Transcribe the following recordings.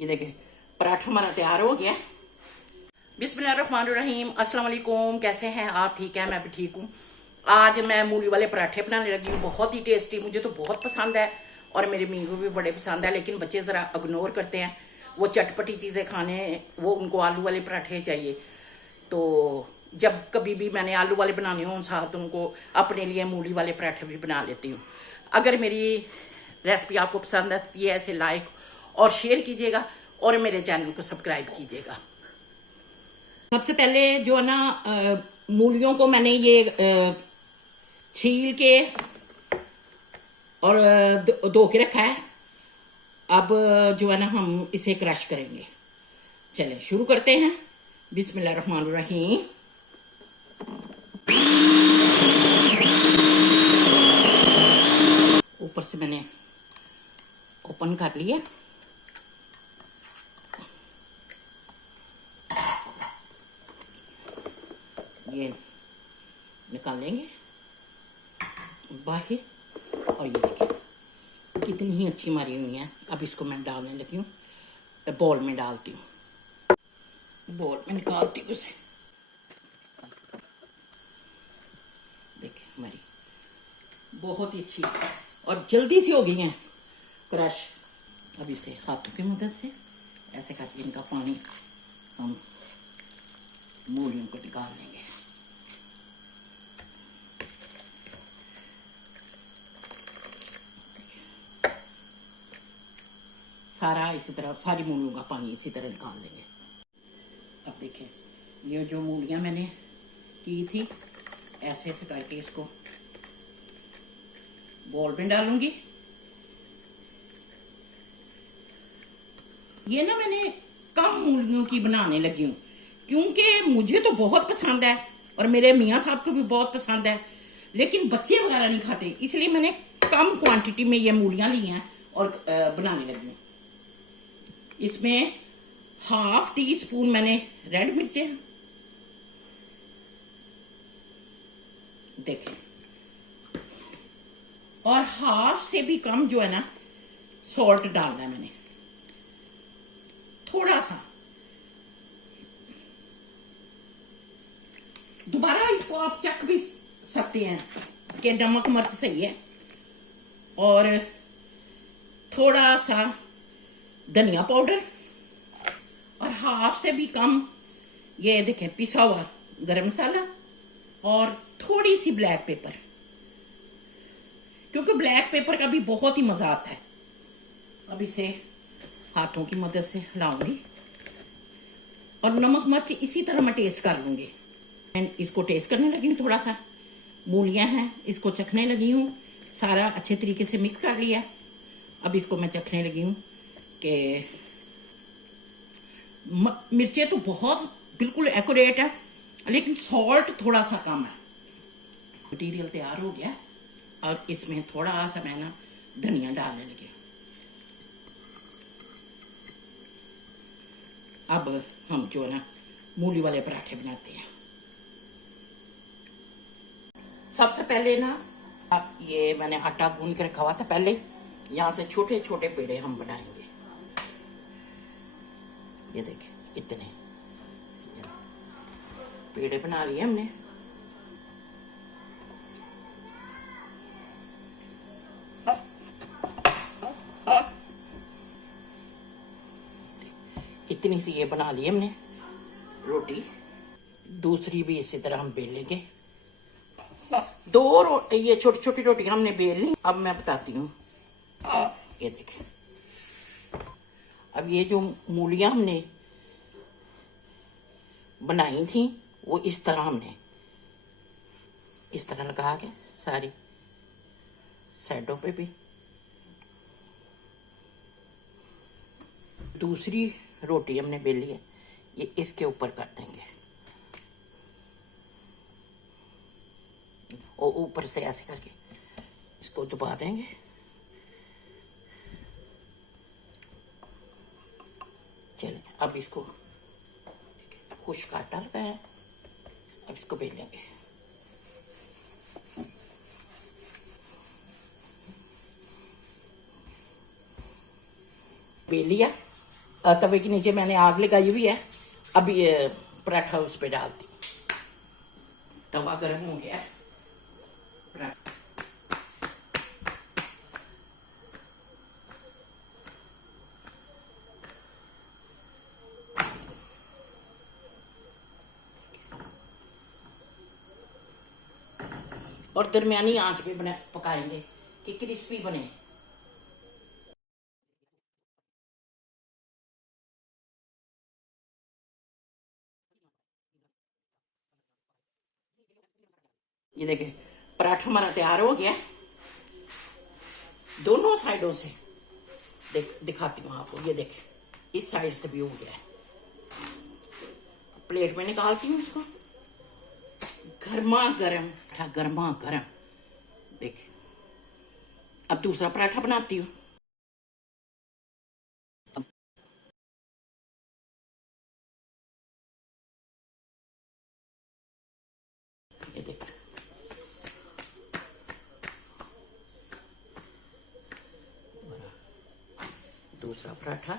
ये देखिए पराठा हमारा तैयार हो गया। बिस्मिल्लाहिर्रहमानिर्रहीम, अस्सलाम वालेकुम। कैसे हैं आप? ठीक है, मैं भी ठीक हूँ। आज मैं मूली वाले पराठे बनाने लगी हूँ। बहुत ही टेस्टी, मुझे तो बहुत पसंद है और मेरे मीनू को भी बड़े पसंद है। लेकिन बच्चे ज़रा इग्नोर करते हैं, वो चटपटी चीज़ें खाने, वो उनको आलू वाले पराठे चाहिए। तो जब कभी भी मैंने आलू वाले बनाने हों साथ उनको अपने लिए मूली वाले पराठे भी बना लेती हूँ। अगर मेरी रेसिपी आपको पसंद आती है ऐसे लाइक और शेयर कीजिएगा और मेरे चैनल को सब्सक्राइब कीजिएगा। सबसे पहले जो है ना मूलियों को मैंने ये छील के और धो के रखा है। अब जो है ना हम इसे क्रश करेंगे। चलें शुरू करते हैं। बिस्मिल्लाहिर्रहमानिर्रहीम। ऊपर से मैंने ओपन कर लिया। ये निकालेंगे बाहर और ये देखिए कितनी ही अच्छी मारी हुई है। अब इसको मैं डालने लगी हूँ, बॉल में डालती हूँ, बॉल में निकालती हूँ उसे। देखिए हमारी बहुत ही अच्छी और जल्दी से हो गई हैं क्रश। अब इसे हाथों की मदद से ऐसे करके इनका पानी हम मूलियों को निकाल लेंगे। सारा इसी तरह सारी मूलियों का पानी इसी तरह निकाल लेंगे। अब देखिए ये जो मूलियां मैंने की थी ऐसे ऐसे करके इसको बॉल में डालूंगी। ये ना मैंने कम मूलियों की बनाने लगी हूँ क्योंकि मुझे तो बहुत पसंद है और मेरे मियाँ साहब को भी बहुत पसंद है, लेकिन बच्चे वगैरह नहीं खाते, इसलिए मैंने कम क्वांटिटी में ये मूलियाँ ली हैं और बनाने लगी हूँ। इसमें ½ टीस्पून मैंने रेड मिर्चें, देखें, और ½ से भी कम जो है ना सॉल्ट डालना है मैंने, थोड़ा सा। दोबारा इसको आप चख भी सकते हैं कि नमक मिर्च सही है। और थोड़ा सा धनिया पाउडर और ½ से भी कम ये देखें पिसा हुआ गरम मसाला और थोड़ी सी ब्लैक पेपर, क्योंकि ब्लैक पेपर का भी बहुत ही मजा आता है। अब इसे हाथों की मदद से हिलाऊंगी और नमक मिर्च इसी तरह मैं टेस्ट कर लूंगी। मैं इसको टेस्ट करने लगी हूँ, थोड़ा सा मूलियाँ हैं इसको चखने लगी हूँ। सारा अच्छे तरीके से मिक्स कर लिया। अब इसको मैं चखने लगी हूँ कि मिर्चें तो बहुत बिल्कुल एक्यूरेट है, लेकिन सॉल्ट थोड़ा सा कम है। मटीरियल तैयार हो गया और इसमें थोड़ा सा मैं ना धनिया डालने लगी। अब हम जो है ना मूली वाले पराठे बनाते हैं। सबसे पहले ना अब ये मैंने आटा गूंद के रखा हुआ था, पहले यहाँ से छोटे छोटे पेड़े हम बनाएंगे। ये देखिए इतने पेड़े बना लिए हमने। इतनी सी ये बना ली हमने रोटी। दूसरी भी इसी तरह हम बेल लेंगे। ये छोटी छोटी रोटियां हमने बेल ली। अब मैं बताती हूँ, ये देखें। अब ये जो मूलियां हमने बनाई थी वो इस तरह हमने इस तरह लगा के सारी साइडों पे भी। दूसरी रोटी हमने बेली है, ये इसके ऊपर कर देंगे और ऊपर से ऐसे करके इसको दबा देंगे। चलिए अब इसको खुश्क आटा लगा है, अब इसको बेलेंगे। बेल लिया तवे के नीचे मैंने आग लगाई हुई है। अभी ये पराठा उस पर डालती हूँ। तवा गर्म हो गया है। और दरमियानी आंच पे बना पकाएंगे कि क्रिस्पी बने। ये देखिए पराठा हमारा तैयार हो गया दोनों साइडों से। दिखाती हूँ आपको। ये देखिए इस साइड से भी हो गया है। प्लेट में निकालती हूँ इसको। गर्मा गर्म पराठा, गर्मा गर्म। देखिए अब दूसरा पराठा बनाती हूँ। ये देखिए दूसरा पराठा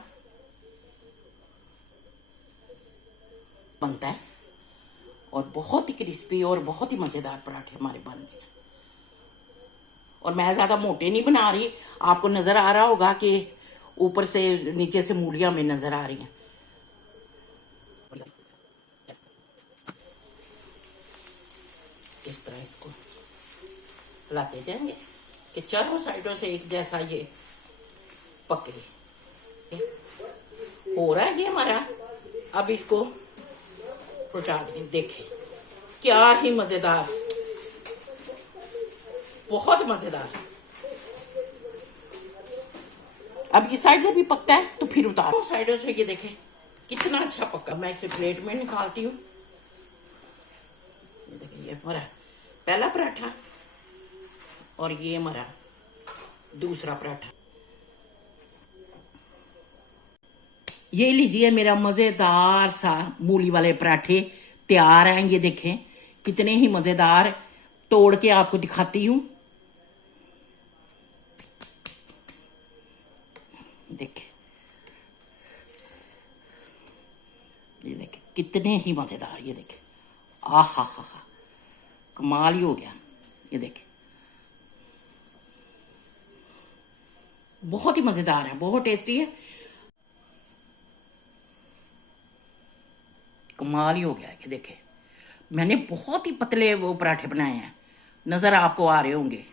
बनता है और बहुत ही क्रिस्पी और बहुत ही मज़ेदार पराठे हमारे बन गए। और मैं ज़्यादा मोटे नहीं बना रही। आपको नज़र आ रहा होगा कि ऊपर से नीचे से मूलियां में नज़र आ रही हैं। इस तरह इसको हिलाते जाएंगे कि चारों साइडों से एक जैसा ये पके। हो रहा है ये हमारा। अब इसको उल्टा दें। देखें क्या ही मजेदार, बहुत मजेदार। अब इस साइड से भी पकता है तो फिर उतारो साइडों से। ये देखें कितना अच्छा पका। मैं इसे प्लेट में निकालती हूँ। ये देखिए ये हमारा पहला पराठा और ये हमारा दूसरा पराठा। ये लीजिए मेरा मजेदार सा मूली वाले पराठे तैयार हैं। ये देखें कितने ही मजेदार। तोड़ के आपको दिखाती हूँ। देखें ये देखें कितने ही मजेदार। ये देखें आ हा हा हा, कमाल ही हो गया। ये देखें बहुत ही मजेदार है, बहुत टेस्टी है, कमाल ही हो गया। ये देखें मैंने बहुत ही पतले वो पराठे बनाए हैं, नजर आपको आ रहे होंगे।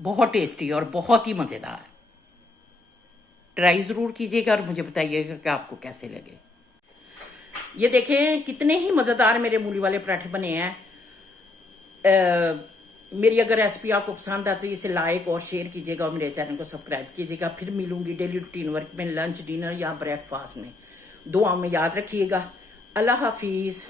बहुत टेस्टी और बहुत ही मजेदार। ट्राई जरूर कीजिएगा और मुझे बताइएगा कि आपको कैसे लगे। ये देखें कितने ही मजेदार मेरे मूली वाले पराठे बने हैं। मेरी अगर रेसिपी आपको पसंद आती है इसे लाइक और शेयर कीजिएगा और मेरे चैनल को सब्सक्राइब कीजिएगा। फिर मिलूंगी डेली रूटीन वर्क में, लंच डिनर या ब्रेकफास्ट में। दुआ में याद रखिएगा। अल्लाह हाफिज़।